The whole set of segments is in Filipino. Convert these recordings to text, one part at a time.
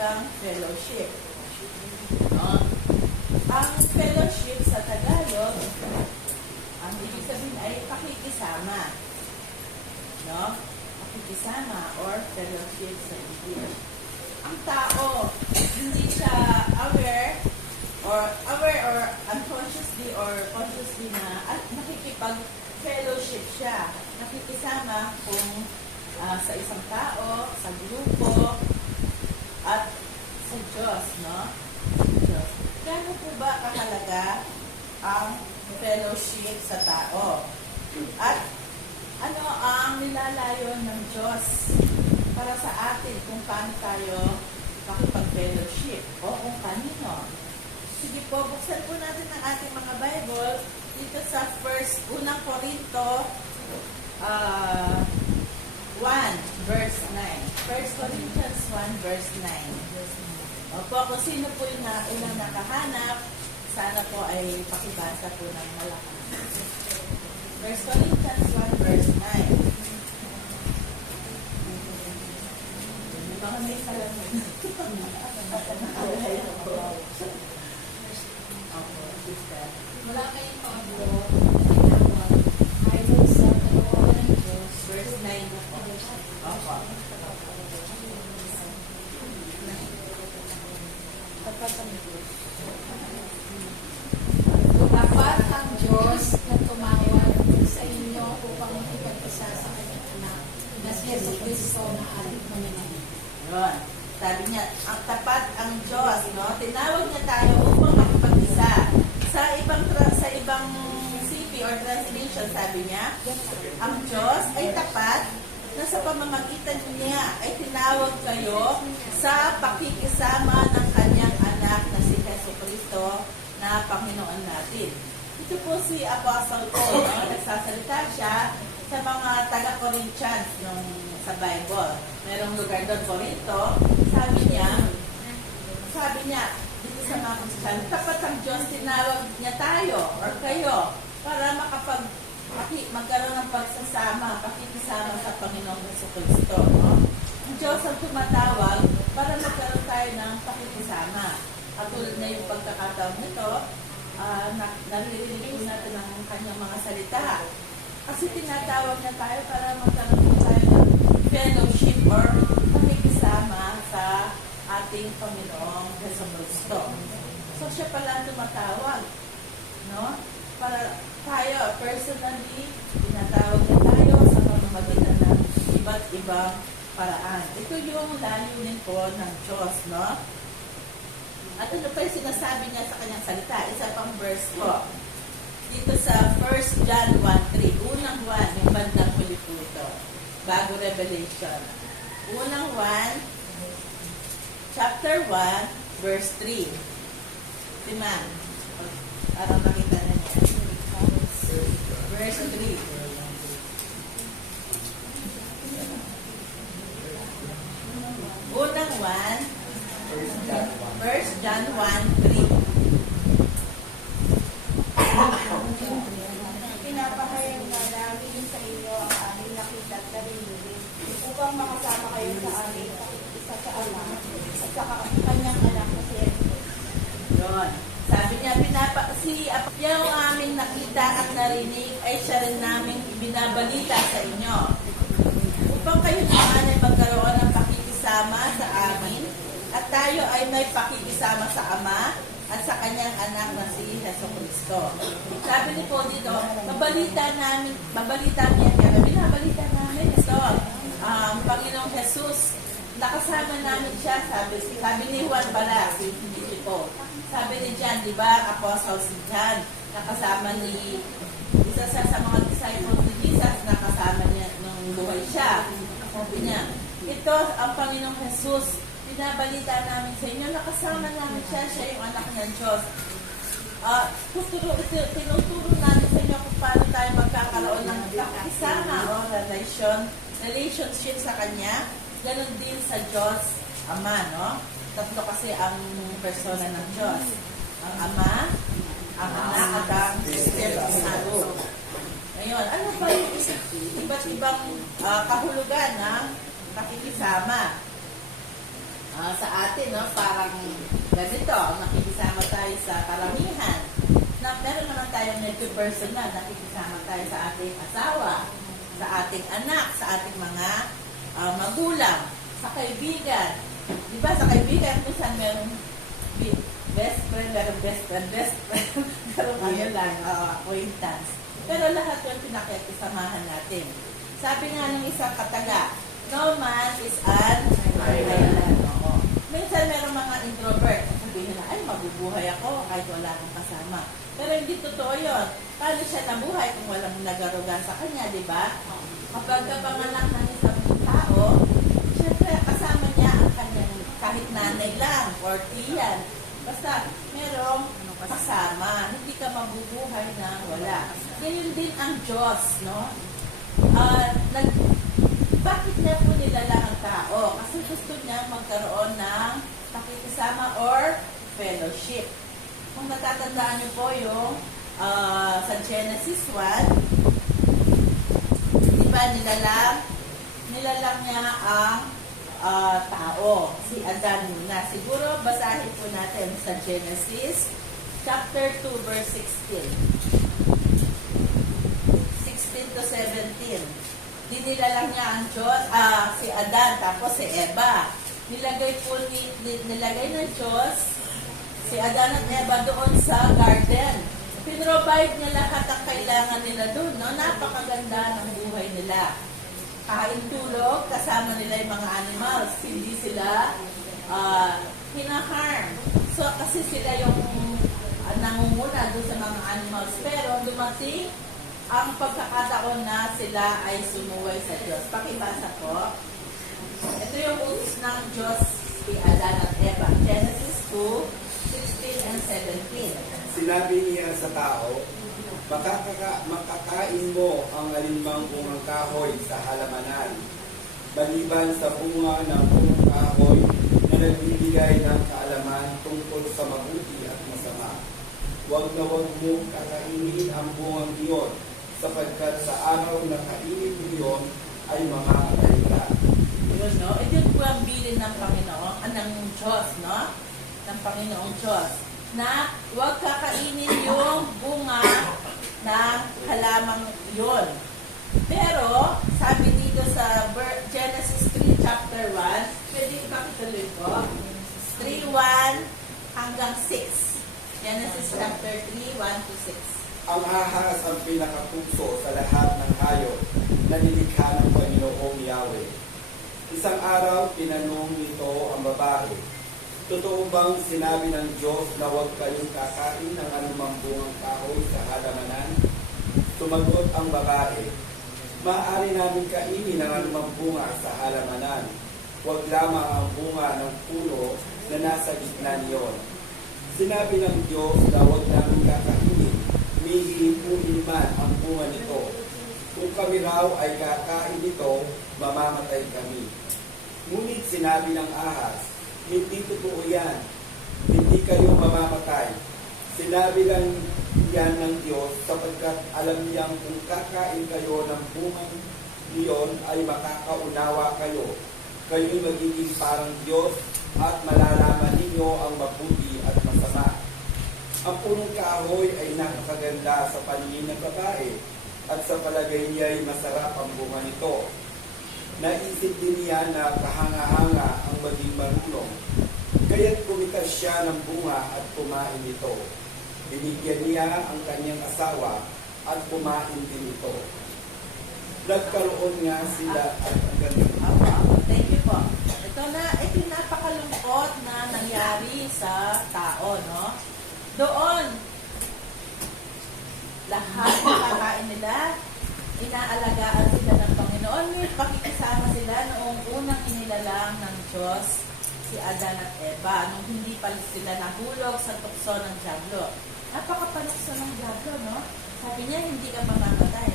talagang fellowship. No? Ang fellowship sa Tagalog, ang ibig sabihin ay pakikisama. No? Pakikisama or fellowship sa English. Ang tao, hindi siya aware or unconsciously or consciously na at nakikipag-fellowship siya. Nakikisama kung sa isang tao, sa grupo, at sa Diyos, no? Diyos. Gano'n po ba kahalaga ang fellowship sa tao? At ano ang nilalayon ng Diyos para sa atin kung paano tayo makipag-fellowship o kung kanino? Sige po, buksan po natin ang ating mga Bible dito sa unang Korinto 1 verse 9. 1 Corinthians 1 verse 9. Opo, kung sino po yung ilang nakahanap, sana po ay pakibasa po ng malakas. 1 Corinthians 1 verse 9. Mga may salamin. Opo, sister. Wala kayong Pablo, ayon sa kalooban ng Diyos. Verse 9 na po. Opo. Tapat ang Diyos. Tapat ang Diyos na tumawag sa inyo upang makipag-isa sa kanyang anak na si Yesu Cristo na ating Panginoon. Yun. Sabi niya, ang tapat ang Diyos, no? Tinawag niya tayo upang makipag-isa. Sa ibang CP or translation, sabi niya, ang Diyos ay tapat na sa pamamagitan niya ay tinawag kayo sa pakikisama ng kanyang anak na si Yesu Cristo na Panginoon natin. Ito po si Apostle Paul, no? Nagsasalita siya sa mga taga-Corinthians sa Bible. Merong lugar doon, Corinto. Sabi niya, dito sa mga Christian, tapat ang Diyos, tinawag niya tayo or kayo para magkaroon ng pagsasama, pakikisama sa Panginoong Jesucristo. No? Ang Diyos ang tumatawag para magkaroon tayo ng pakikisama. At tulad na yung pagkakataon nito, naririnig po natin ang kanyang mga salita. Kasi tinatawag na tayo para magkaroon tayo ng fellowship or pakikisama sa ating Panginoong Jesucristo. So siya pala tumatawag, no? Para tayo, personally, tinatawag na tayo sa pamamagitan ng iba't ibang paraan. Ito yung layunin po ng Diyos, no? At ano pa yung sinasabi niya sa kanyang salita? Isa pang verse po. Dito sa 1 John 1:3. Unang 1, yung bandang huli po ito. Bago Revelation. Unang 1, chapter 1, verse 3. Si Man. Para makita na niya. Verse 3. Unang 1, 1 John 1:3. Pinapahayag na namin sa inyo ang aming nakita at narinig upang makasama kayo sa aming isa sa Ama at sa kanyang anak na si Jesus. Yun. Sabi niya, yung aming nakita at narinig ay siya rin namin binabalita sa inyo. Upang kayo naman ay magkaroon ng pakikisama sa amin at tayo ay may pakikisama sa Ama at sa kanyang anak na si Jesucristo. Sabi ni Paul dito, binabalita namin ito, Panginoong Jesus, nakasama namin siya, sabi ni Juan pala, si Paul. Sabi ni John, di ba, Apostle si John, nakasama ni isa sa mga disciples ni Jesus, nakasama niya nung buhay siya. Sabi niya, ito ang Panginoong Jesus, binabalita namin sa inyo, nakasama namin siya yung anak ng Diyos. Tinuturo namin sa inyo kung paano tayo magkakaroon ng pakisama o relationship sa Kanya. Ganon din sa Diyos Ama, no? Tatlo kasi ang persona ng Diyos. Ang Ama, ang Anak, at ang Espiritu Santo. Ngayon, ano ba yung iba't ibang kahulugan ng pakikisama? sa atin, no, parang ganito, nakikisama tayo sa karamihan. Na, meron naman tayong medyo personal, nakikisama tayo sa ating asawa, sa ating anak, sa ating mga magulang, sa kaibigan. Di ba, sa kaibigan, minsan meron best friend, meron ano lang, acquaintance. Pero lahat yung pinakikisamahan natin. Sabi nga ng isang kataga, no man is an island. Oo. Minsan meron mga introvert, sabihin nila, ay mabubuhay ako kahit wala akong kasama. Pero hindi totoo yun. Paano siya nabuhay kung walang nagarugan sa kanya, di ba? Kapag kapanganak ng isang tao, syempre kasama niya ang kanyang kahit nanay lang or tiyan. Basta merong kasama, hindi ka mabubuhay na wala. Ganyan din ang Diyos, no? Bakit niya po nilalang ang tao? Kasi gusto niya magkaroon ng pakikisama or fellowship. Kung natatandaan niyo po yung sa Genesis 1, di ba nilalang niya ang tao, si Adan muna. Siguro basahin po natin sa Genesis chapter 2 verse 16 to 17. Dinilalang niya ang Diyos, si Adan, tapos si Eva. Nilagay ng Diyos si Adan at Eva doon sa garden. Pinrovide niya lahat ang kailangan nila doon, no? Napakaganda ng buhay nila. Kain tulog, kasama nila yung mga animals. Hindi sila hinaharm. So, kasi sila yung nangunguna doon sa mga animals. Pero dumating ang pagkakataon na sila ay sumuway sa Diyos. Pakibasa po. Ito yung utos ng Diyos kay Adan at Eva. Genesis 2, 16 and 17. Sinabi niya sa tao, makakain mo ang alinmang bungang kahoy sa halamanan, maliban sa bunga ng bungang kahoy na nagbibigay ng kaalaman tungkol sa mabuti at masama. Huwag na huwag mo kakainin ang bungang iyon, sapagkat sa araw na kainin mo iyon ay mamamatay ka. Yun, no? Ito yung po ang bilin ng Panginoon, ng Diyos, no? Ng Panginoong Diyos, na huwag kakainin yung bunga ng halamang yun. Pero, sabi dito sa Genesis 3 chapter 1, pwede pakituloy ko, 3:1 hanggang 6. Genesis chapter 3, 1 to 6. Ang ahas ang pinakapuso sa lahat ng hayop na nilikha ng Panginoong Yahweh. Isang araw, tinanong nito ang babae, totoo bang sinabi ng Diyos na huwag kayong kakain ng anumang bungang kahoy sa halamanan? Sumagot ang babae, maaari namin kainin ng anumang bunga sa halamanan. Huwag lamang ang bunga ng puno na nasa gitna niyon. Sinabi ng Diyos na huwag namin kakainin, mihihipuin man ang bunga nito. Kung kami raw ay kakain nito, mamamatay kami. Ngunit sinabi ng ahas, hindi totoo yan. Hindi kayo mamamatay. Sinabi lang yan ng Diyos sapagkat alam niyang kung kakain kayo ng bungang niyon ay makakaunawa kayo. Kayo'y magiging parang Diyos at malalaman ninyo ang mabuti at masama. Ang punong kahoy ay nakakaganda sa paningin ng babae at sa palagay niya ay masarap ang bunga nito. Naisip din niya na kahanga-hanga ang maging marunong. Kaya't kumitas siya ng bunga at kumain nito. Binigyan niya ang kanyang asawa at kumain din ito. Nagkaroon nga sila at ang ganda. Thank you po. Ito yung napakalungkot na nangyari sa tao, no? Doon, lahat ng kakain nila, inaalagaan sila ng Panginoon. May pakikisama sila noong unang inilalang ng Diyos si Adan at Eva, nung hindi pa sila nahulog sa tukso ng dyablo. Napakapanukso ng dyablo, no? Sabi niya, hindi ka mamamatay.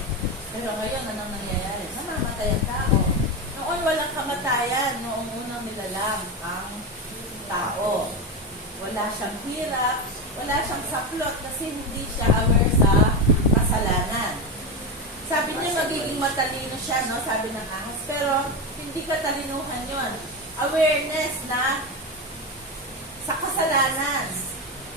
Pero ngayon, anong nangyayari? Namamatay ang tao. Noon, walang kamatayan. Noong unang nilalang ang tao. Wala siyang hirap, wala siyang saplot kasi hindi siya aware sa kasalanan. Sabi niya magiging matalino siya, no? Sabi ng ahas. Pero hindi katalinuhan yon. Awareness na sa kasalanan.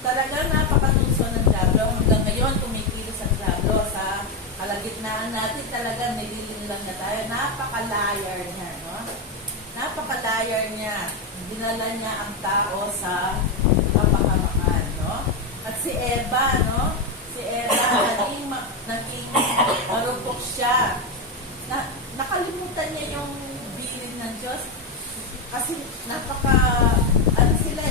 Talagang napakatunso ng Diablo. Hanggang ngayon, kumikilos ang Diablo sa kalagitnaan natin. Talagang nililin lang na tayo. Napaka-liar niya, no? Napaka-liar niya. Dinala niya ang tao sa kapahamakan, no? At si Eva, no? Si Eva, naging marupok siya. Nakalimutan niya yung bilin ng Diyos. Kasi ano sila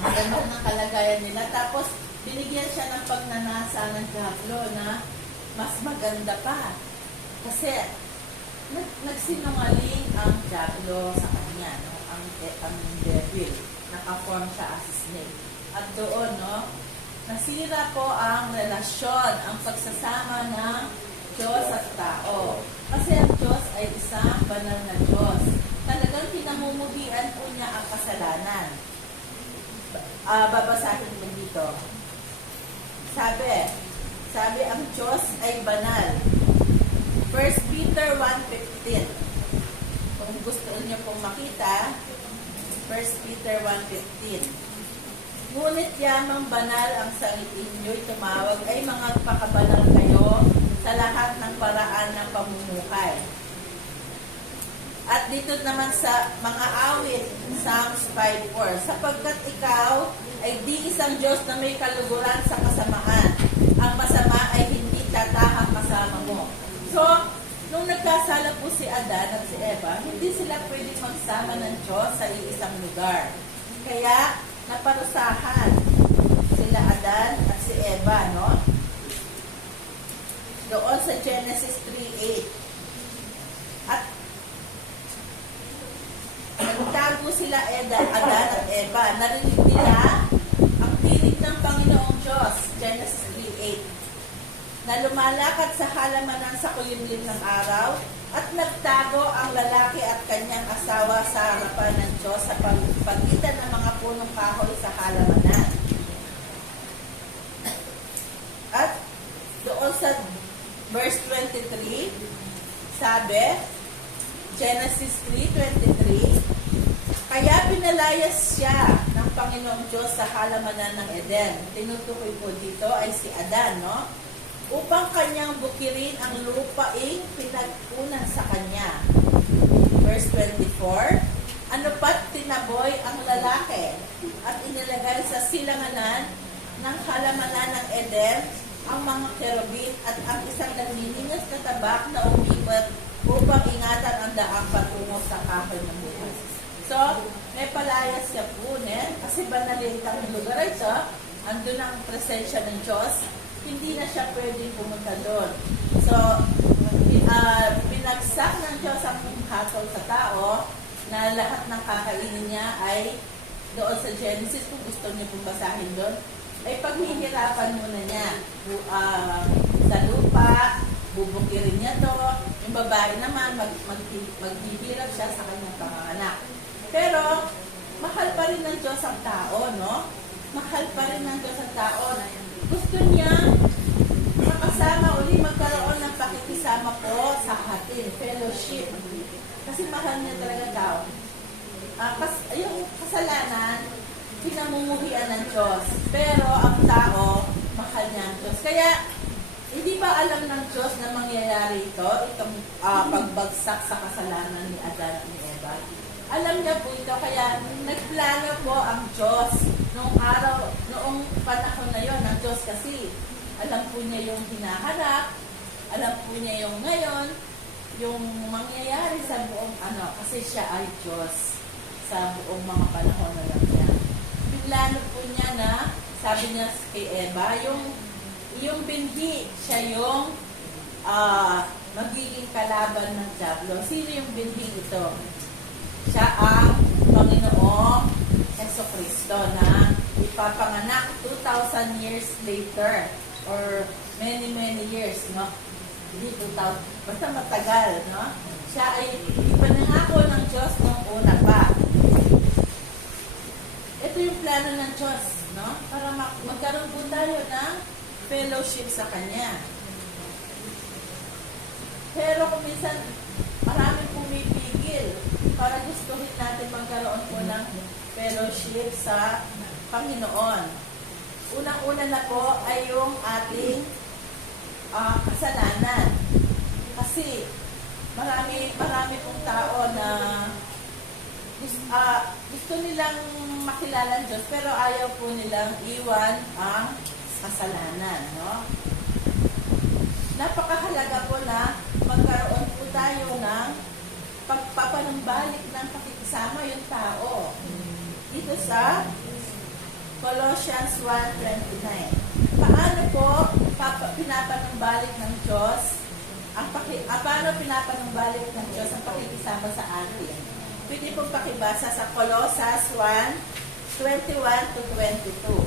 ang ganda ng kalagayan nila. Tapos, binigyan siya ng pagnanasa ng Diablo na mas maganda pa. Kasi, nagsinungaling ang Diablo sa kanya, no? Ang devil. Nakaform siya as a snake. At doon, no? Nasira po ang relasyon, ang pagsasama ng Diyos at tao. Kasi ang Diyos ay isang banal na Diyos. Talagang pinamumuhian po niya ang kasalanan. Babasahin ko dito. Sabi ang Diyos ay banal. 1 Peter 1:15. Kung gusto niyo pong makita, 1 Peter 1:15. Ngunit yamang banal ang sangitin nyo'y tumawag ay mga pakabanal kayo sa lahat ng paraan ng pamumuhay. At dito naman sa mga awit, Psalms 5:4, sapagkat ikaw ay di isang Diyos na may kaluguran sa kasamaan. Ang masama ay hindi tatahak kasama mo. So, nung nagkasala po si Adan at si Eva, hindi sila pwedeng magsama ng Diyos sa iisang lugar. Kaya, naparusahan sila Adan at si Eva, no? Doon sa Genesis 3:8. At nagtago sila Adan at Eva. Narinig nila ang tinig ng Panginoong Diyos, Genesis 3:8, na lumalakad sa halamanan sa kuyumlim ng araw at nagtago ang lalaki at kanyang asawa sa harapan ng Diyos sa pagitan ng mga punong kahoy sa halamanan. At doon sa verse 23, sabi, Genesis 3:23, kaya pinalayas siya ng Panginoong Diyos sa halamanan ng Eden. Tinutukoy po dito ay si Adan, no? Upang kanyang bukirin ang lupaing pinagpunan sa kanya. Verse 24, ano pat tinaboy ang lalaki at inilagay sa silanganan ng halamanan ng Eden ang mga kerubin at ang isang nagniningas na tabak na umibot upang ingatan ang daang patungo sa kahoy ng buhay. So, may palayas siya po, kasi banalitang lugar ito, andun ang presensya ng Diyos, hindi na siya pwedeng pumunta doon. So, binagsak ng Diyos ang hatol sa tao na lahat ng kakainin niya ay doon sa Genesis, kung gusto niyo pong basahin doon, ay paghihirapan muna niya sa lupa, bubukirin niya to, yung babae naman maghihirap siya sa kanyang panganganak. Pero, mahal pa rin ng Diyos ang tao, no? Mahal pa rin ng Diyos ang tao. Gusto niya makasama uli, magkaroon ng pakikisama po sa atin, fellowship. Kasi mahal niya talaga tao. Yung kasalanan, pinamumuhian ng Diyos. Pero ang tao, mahal niya ang Diyos. Kaya, hindi ba alam ng Diyos na mangyayari itong pagbagsak sa kasalanan ni Adan at ni Eva? Alam niya po ito, kaya nagplano po ang Diyos noong panahon na yon ng Diyos kasi alam po niya yung hinaharap, alam po niya yung ngayon, yung mangyayari sa buong kasi siya ay Diyos sa buong mga panahon na lang niya. Plano po niya na, sabi niya kay Eva, yung binhi, siya yung magiging kalaban ng Diablo. Sino yung binhi ito? Siya ang Panginoong Jesucristo na ipapanganak 2,000 years later or many years, no? Hindi 2,000, basta matagal, no? Siya ay ipanangako ng Diyos nung una pa. Ito yung plano ng Diyos, no? Para magkaroon po tayo ng fellowship sa Kanya. Pero kung minsan, maraming pumipigil para gustuhin natin magkaroon po ng fellowship sa Panginoon. Unang-una na po ay yung ating kasalanan. Kasi marami pong tao na gusto nilang makilala ang Diyos pero ayaw po nilang iwan ang kasalanan, no? Napakahalaga po na magkaroon po tayo ng pagpapanumbalik ng pakikisama yung tao. Dito sa Colossians 1:29. Paano po pinapanumbalik ng Diyos paano pinapanumbalik ng Diyos ang pakikisama sa atin? Pwede po pakibasa sa Colossus 1:21-22.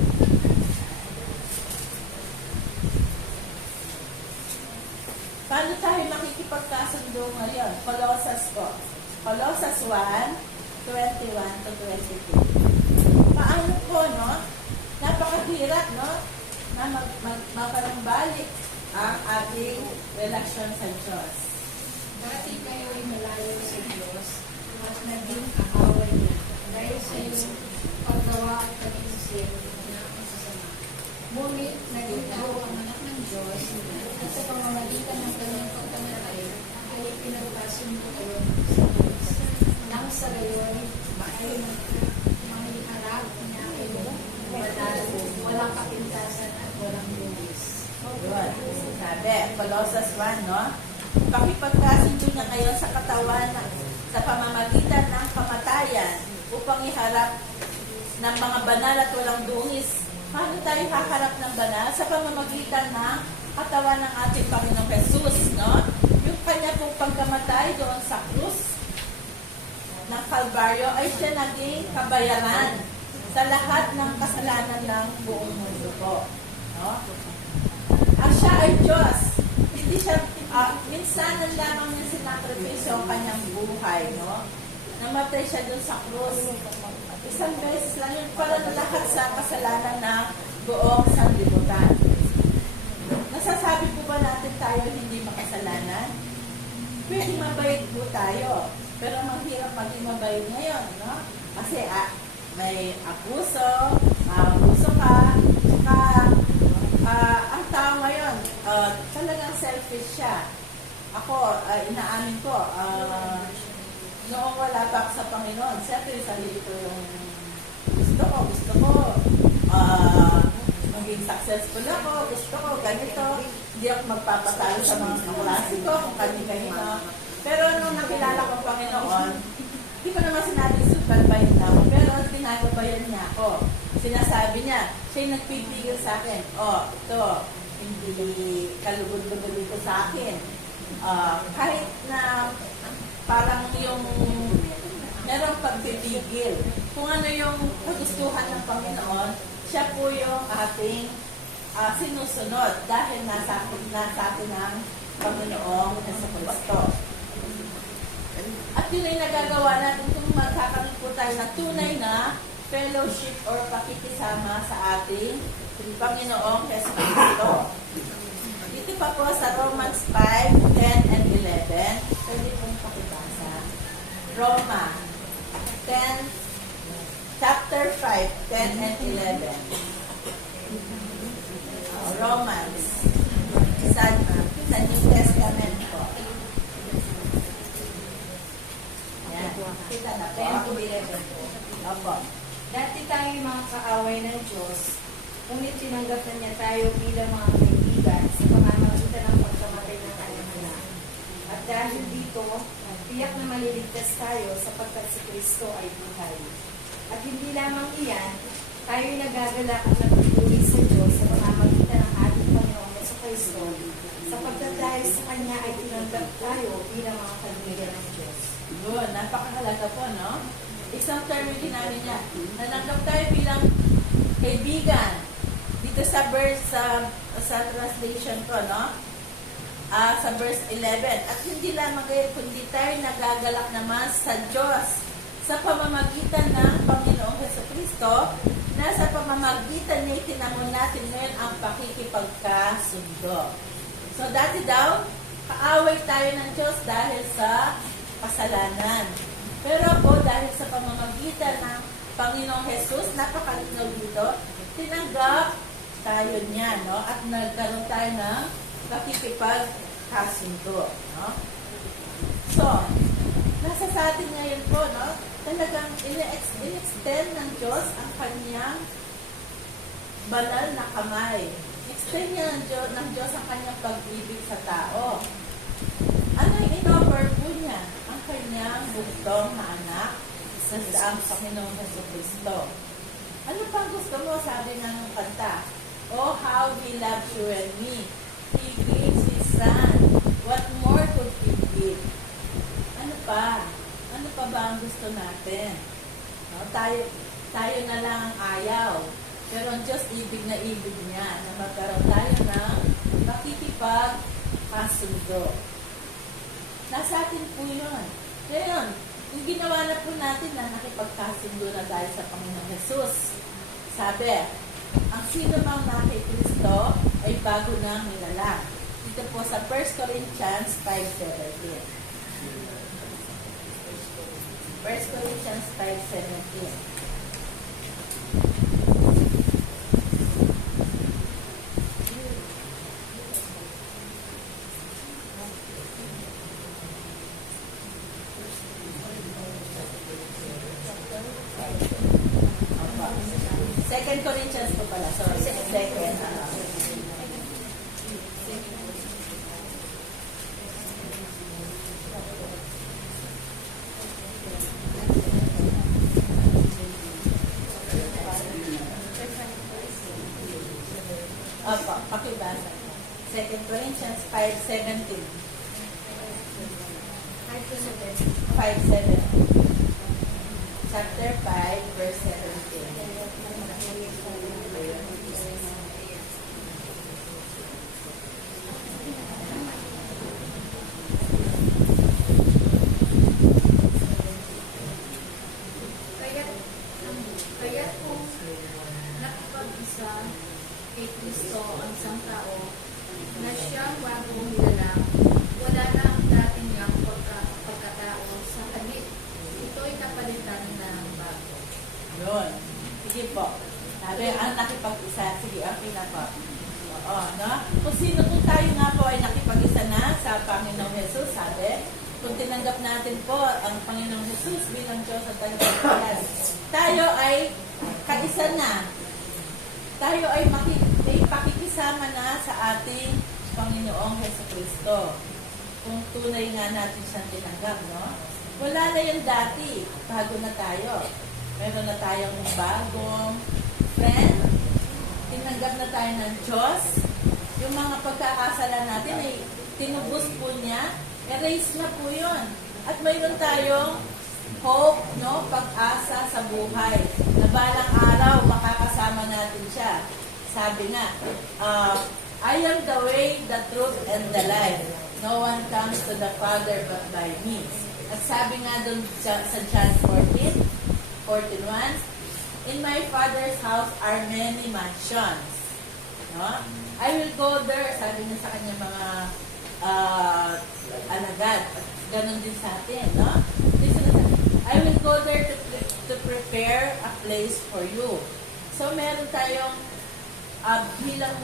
Paano tayo makikipagkasundo ngayon? Colossus 1:21-22. Paano po, no? Napakahirap, no? Na magpanumbalik ang ating relasyon sa Diyos. Dati kayo ay malayo sa Diyos at naging kaaway niya dahil sa iyong paggawa at pag-iisip na masasama. Ngunit naging tao ang anak ng Diyos at sa pamamagitan ng kanyang pagkamatay ay pinagkasundo kayo sa Diyos. Nang sa gayon ay manghiharap niya kayo walang kapintasan at walang lumis. Yun. Sabi, Colossus 1, no? Pakipagkasundo niya kayo sa katawan sa pamamagitan ng kamatayan upang iharap ng mga banal at walang dungis. Paano tayo haharap ng banal? Sa pamamagitan ng katawan ng ating Panginoong Jesus, no? Yung kanya pong pagkamatay doon sa krus ng Kalbaryo ay siya naging kabayaran sa lahat ng kasalanan ng buong mundo po. No? Siya ay Diyos. Hindi siya, minsanan lamang niya sinakripisyo ang kanyang buhay, no? Namatay siya doon sa krus. Isang beses lang yun para na lahat sa kasalanan ng buong sanlibutan. Nasasabi po ba natin tayo hindi makasalanan? Pwede mabait po tayo. Pero mahirap maging mabait ngayon, no? Kasi may abuso, maabuso ka, saka ang tao ngayon, talagang selfish siya. Ako, inaamin ko, noong wala pa ako sa Panginoon, siyempre sarili ko yung gusto ko, maging successful ako, gusto ko, ganito, hindi ako magpapatalo sa mga kaklase ko, kung kanino. Pero nung nakilala ko ang Panginoon, hindi ko naman sinabi supervise na ako, pero ginagabayan niya ako. Sinasabi niya, siya yung nagpipigil sa akin, ito, hindi kalugod-lugod ito sa akin. Kahit na parang yung merong pagpipigil. Kung ano yung kagustuhan ng Panginoon, siya po yung ating sinusunod dahil nasa atin ang Panginoong Jesucristo. At yun ay nagagawa natin kung magkakaroon po tayo na tunay na fellowship or pakikisama sa ating Panginoong Jesucristo. Dito pa po sa Romans 5:10 and 11, pwede pong pakibasa. Roma 10, chapter 5:10 and 11. Romans, sa New Testament po. Yan. Kita na po. 10-11 po. Opo. Dati tayo mga kaaway ng Diyos, ngunit tinanggap na niya tayo bilang mga kaibigan sa pamamagitan ng pagkamatay ng kanyang anak. At dahil dito, tiyak na maliligtas tayo sapagkat si Kristo ay buhay. At hindi lamang iyan, tayo'y nagagalak at nagpupuri sa Diyos sa pamamagitan ng ating Panginoong Jesucristo, sapagkat dahil sa Kanya ay tinanggap tayo bilang mga kaibigan ng Diyos. Yun, napakahalaga po, no? Isang term yung ginamit niya. Nananggap tayo bilang kaibigan. Dito sa verse, sa translation ko, no? Sa verse 11. At hindi lamang kayo, kundi tayo nagagalak naman sa Diyos sa pamamagitan ng Panginoong Jesucristo, na sa pamamagitan niya itinamon natin ngayon ang pakikipagkasundo. So dati daw, kaaway tayo ng Diyos dahil sa kasalanan. Pero po, dahil sa pamamagitan ng Panginoong Jesus, napakalinaw dito, tinanggap tayo niya, no? At nagkaroon tayo ng pakikipagkasundo, no? So, nasa sa atin ngayon po, no? Talagang in-extend ng Diyos ang kanyang banal na kamay. Extend niya ng Diyos ang kanyang pag-ibig sa tao. Ano yung in-offer po niya? Ang kanyang bugtong na anak sa ang Panginoong Jesucristo. Ano pang gusto mo? Sabi ng kanta, "Oh, how He loves you and me. He gives His Son. What more could He give?" Ano pa? Ano pa ba ang gusto natin? No, tayo na lang ang ayaw. Pero ang Diyos, ibig na ibig niya na magkaroon tayo ng pakikipagkasundo. Nasa atin po yun. Ngayon, yung ginawa na po natin na nakipagkasundo na dahil sa Panginoong Jesus. Sabi, ang sino mang nasa Kristo ay bago na nilalang. Dito po sa 1 Corinthians 5:17. 1 Corinthians 5:17. Second Corinthians po pala. Sorry. Second. Pakibasa. Second Corinthians 5:17. 5:7. Chapter 5, verse 17. Kaya kung nakapag-isa kay Kristo ang isang tao na siyang bagong nilalang, wala na ang dati niyang pagkatao sa kanit. Ito'y kapalitan na ng bago. Yun. Sige po. Sabi, ang nakipag-isa. Sige, okay na po. Oo, no? Kung tayo nga po ay nakipag-isa na sa Panginoong Jesus, sabi, kung tinanggap natin po ang Panginoong Jesus bilang Diyos at tagapagligtas, tayo ay kaisa na. Tayo ay may pakikisama na sa ating Panginoong Jesucristo. Kung tunay nga natin siyang tinanggap, no? Wala na yung dati. Bago na tayo. Meron na tayong bagong friend. Tinanggap na tayo ng Diyos. Yung mga pagkakasala natin ay tinubos po niya. Erase na po yun. At mayroon tayong hope, no? Pag-asa sa buhay. Na balang araw, makakasama natin siya. Sabi nga, I am the way, the truth, and the life. No one comes to the Father but by me. At sabi nga dun sa John 14:41, in my Father's house are many mansions. No? I will go there, sabi niya sa kanya mga alagad. At ganun din sa atin, no? I will go there to prepare a place for you. So, meron tayong bilang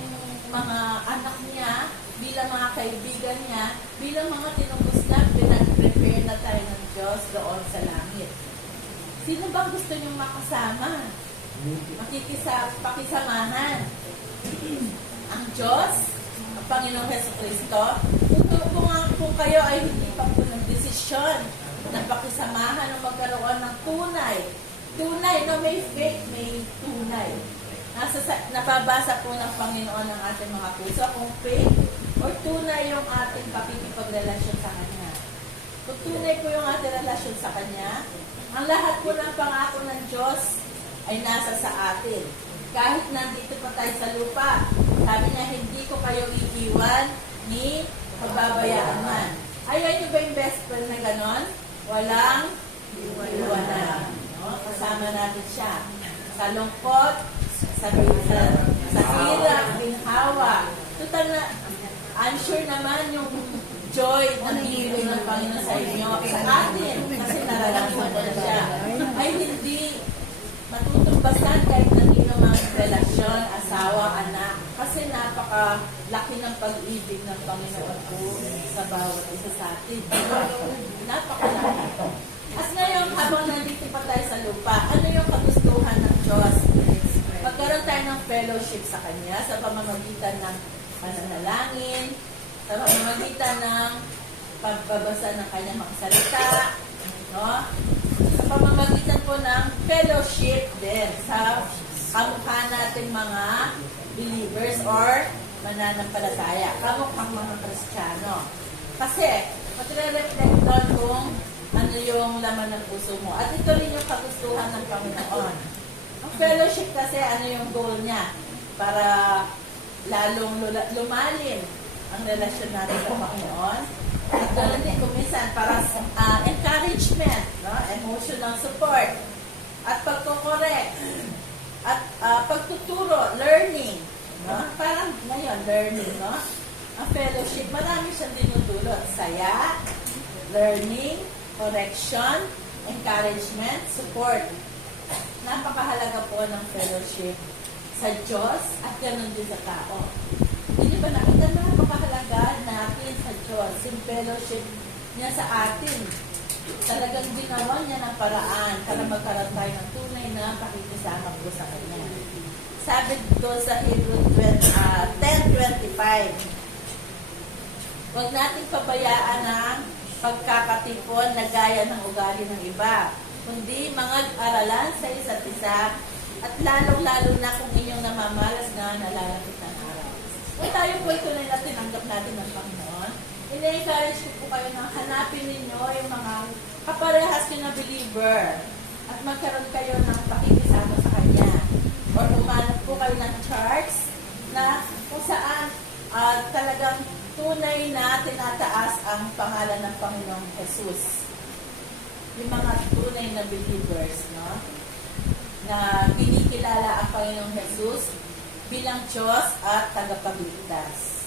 mga anak niya, bilang mga kaibigan niya, bilang mga tinubos na, pinag-prepare na tayo ng Diyos doon sa langit. Sino bang gusto niyong makasama? Pakisamahan. Ang Diyos, ang Panginoong Jesucristo, kung kayo ay hindi pa po ng desisyon na pakisamahan o magkaroon ng tunay, no, may faith, may tunay. Napabasa po ng Panginoon ng ating mga puso kung faith or tunay yung ating pakikipagrelasyon sa Kanya. Kung tunay po yung ating relasyon sa Kanya, ang lahat po ng pangako ng Diyos ay nasa sa atin. Kahit nandito pa tayo sa lupa, sabi niya, hindi ko kayo iiwan ni pagbabayaan man. Ayaw niyo ba yung best friend na ganon? Walang iwanan. No? Kasama natin siya. Sa lungkot, sa hirap, ginhawa. Total na, I'm sure naman yung joy na binibigay ng Panginoon sa inyo, sa atin, kasi naranasan ko na siya, ay matutumbasan kahit na ang relasyon, asawa, anak. Kasi napakalaki ng pag-ibig ng Panginoon po sa bawat isa sa atin. Napakalaki. At ngayon, habang nandito pa tayo sa lupa, ano yung kagustuhan ng Diyos? Magkaroon tayo ng fellowship sa Kanya sa pamamagitan ng pananalangin, sa pamamagitan ng pagbabasa ng Kanyang mga salita, no? Sa pamamagitan po ng fellowship din sa kamukha nating mga believers or mananampalataya, kamukhang mga Kristiyano. Kasi, matire-reflect doon kung ano yung laman ng puso mo. At ito rin yung kagustuhan ng Panginoon. Ang fellowship kasi, ano yung goal niya? Para lalong lumalim ang relasyon natin sa Panginoon. At ganoon din kumisan para encouragement, no? Emotional support, at pagko-correct, at pagtuturo, learning. No? Parang ngayon, learning. No? Ang fellowship, marami siyang dinudulot. Saya, learning, correction, encouragement, support. Napakahalaga po ng fellowship sa Diyos at ganoon din sa tao. Hindi ba nakita na napakahalaga natin sa Diyos, yung fellowship niya sa atin. Talagang ginawa niya ng paraan para magkaroon tayo ng tunay na pakikisama po sa Kanya. Sabi doon sa Hebrew 10:25, huwag nating pabayaan ang pagkakatipon na gaya ng ugali ng iba, kundi mag-aralan sa isa't isa at lalong-lalo na kung inyong namamalas na nalalapit ng araw. Kung tayo po ito na tinanggap natin ng Panginoon, ina-encourage ko po kayo na hanapin ninyo yung mga kaparehas nyo na believer at magkaroon kayo ng pakikisama sa Kanya. O umanap po kayo ng church na kung saan talagang tunay na tinataas ang pangalan ng Panginoong Jesus. Yung mga tunay na believers, no? Na pinikilala ang Panginoong Jesus bilang Diyos at tagapagligtas.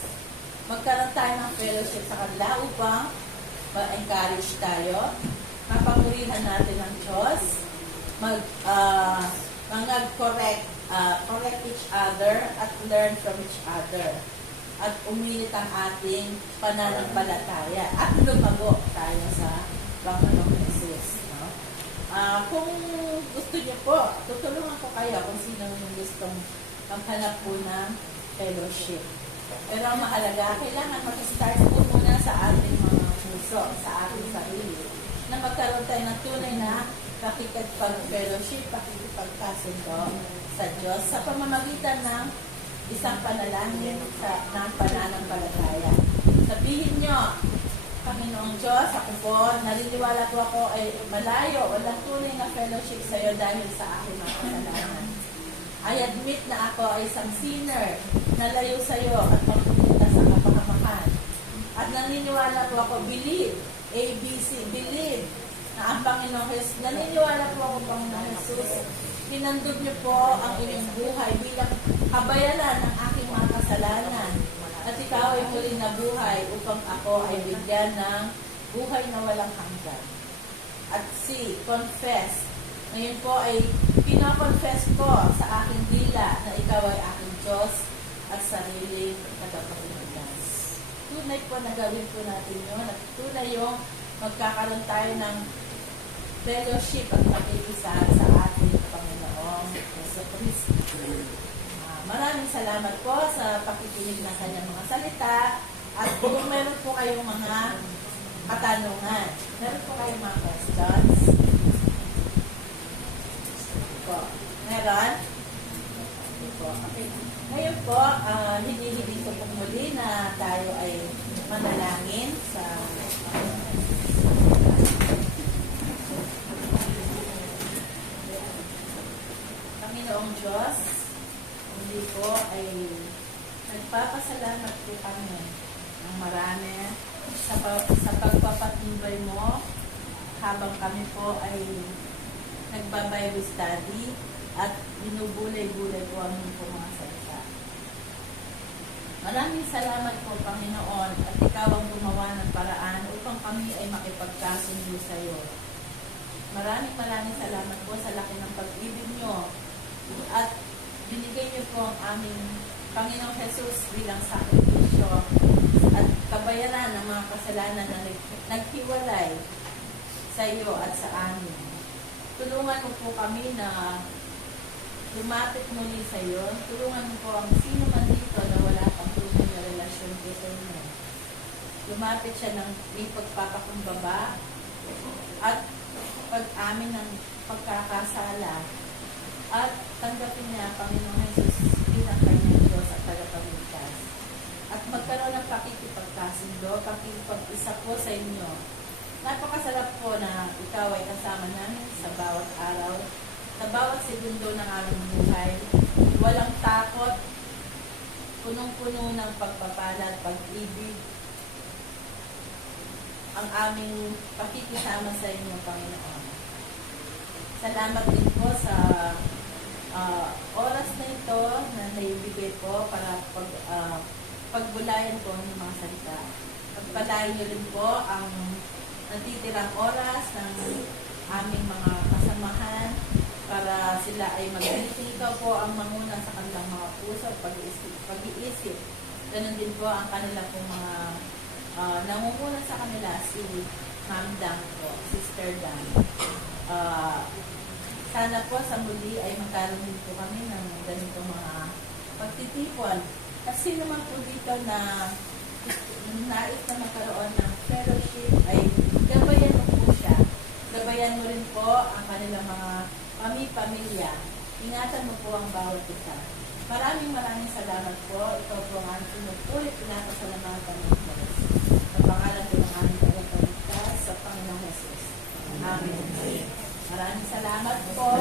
Magkaroon tayo ng fellowship sa kanila upang ma-encourage tayo, mapagpurihan natin ang Diyos, correct each other at learn from each other. At umilit ang ating pananampalataya at lumago tayo sa Panginoong Jesus. No? Kung gusto niyo po, tutulungan ko kayo kung sino yung gustong maghanap po ng fellowship. Pero ang mahalaga, kailangan mag-start po muna sa ating mga puso, sa ating sarili, na magkaroon tayo ng tunay na pakikipag-fellowship, pakikipagkasundo sa Diyos sa pamamagitan ng isang panalangin ng pananampalataya. Sabihin nyo, Panginoong Diyos, ako po, naniniwala po ako ay malayo, walang tunay na fellowship sa iyo dahil sa aking mga kasalanan. I admit na ako ay isang sinner, nalayo sa iyo at magpupunta sa kapahamakan. At naniniwala po ako, believe, ABC, believe, na ang Panginoong Jesus, naniniwala po ako, Panginoong Jesus, pinandog niyo po ang inyong buhay bilang kabayaran ng aking mga kasalanan. At ikaw ay muling nabuhay upang ako ay bigyan ng buhay na walang hanggan. At C, confess. Ngayon po ay pinakonfess ko sa aking dila na ikaw ay aking Diyos at sariling tagapagligtas. Tunay po na gawin po natin yun. At tunay yung magkakaroon tayo ng fellowship at pakikisa sa ating Panginoong Jesucristo. Maraming salamat po sa pakikinig ng kanyang mga salita. At kung meron po kayong mga katanungan, meron po kayong mga questions? Po. Meron? Okay. Ngayon po, hinihiling ko po muli na tayo ay manalangin sa Panginoong Diyos. Hindi po ay nagpapasalamat po kami ng marami sa pagpapatibay mo habang kami po ay nagbabible study at binubulay-bulay po ang po mga salita. Maraming salamat po, Panginoon, at ikaw ang gumawa ng paraan upang kami ay makipagkasundo sa iyo. Maraming salamat po sa laki ng pag-ibig nyo at binigay niyo po ang aming Panginoong Jesus bilang sakripisyo at kabayaran ng mga kasalanan na naghiwalay sa iyo at sa amin. Tulungan mo po kami na lumapit muli sa iyo. Tulungan mo po ang sino man dito na wala pang tunay na relasyon po sa inyo. Lumapit siya ng may pagpapakumbaba at pag-amin ng pagkakasala at tanggapin niya Panginoong Jesus bilang kanyang Diyos at tagapagligtas. At magkaroon ng pakikipagkasundo, pakikipag-isa po sa inyo. Napakasarap po na ikaw ay kasama namin sa bawat araw, sa bawat segundo ng aming buhay. Walang takot, punong-puno ng pagpapala at pag-ibig ang aming pakikisama sa inyo, Panginoon. Salamat din po sa oras na ito na naibigay po para pagbulayan po ng mga salita. Pagpalain niyo rin po ang natitirang oras ng aming mga kasamahan para sila ay mag-meeting. Ikaw po ang manguna sa kanilang mga puso at pag-iisip. Ganun din po ang kanila pong mga nangunguna sa kanila, si Ma'am Dang po, Sister Dang. Sana po sa muli ay magkaroon din po kami ng ganitong mga pagtitipon. At sino man po dito na nais na magkaroon ng fellowship ay gabayan mo po siya. Gabayan mo rin po ang kanilang mga pamilya. Ingatan mo po ang bawat isa. Maraming salamat po. Ikaw po ang aming sinupulit. Pinapasalamatan ng Diyos. Sa pangalan po ng aming tagapagligtas sa Panginoong Jesus. Amen. Maraming salamat po.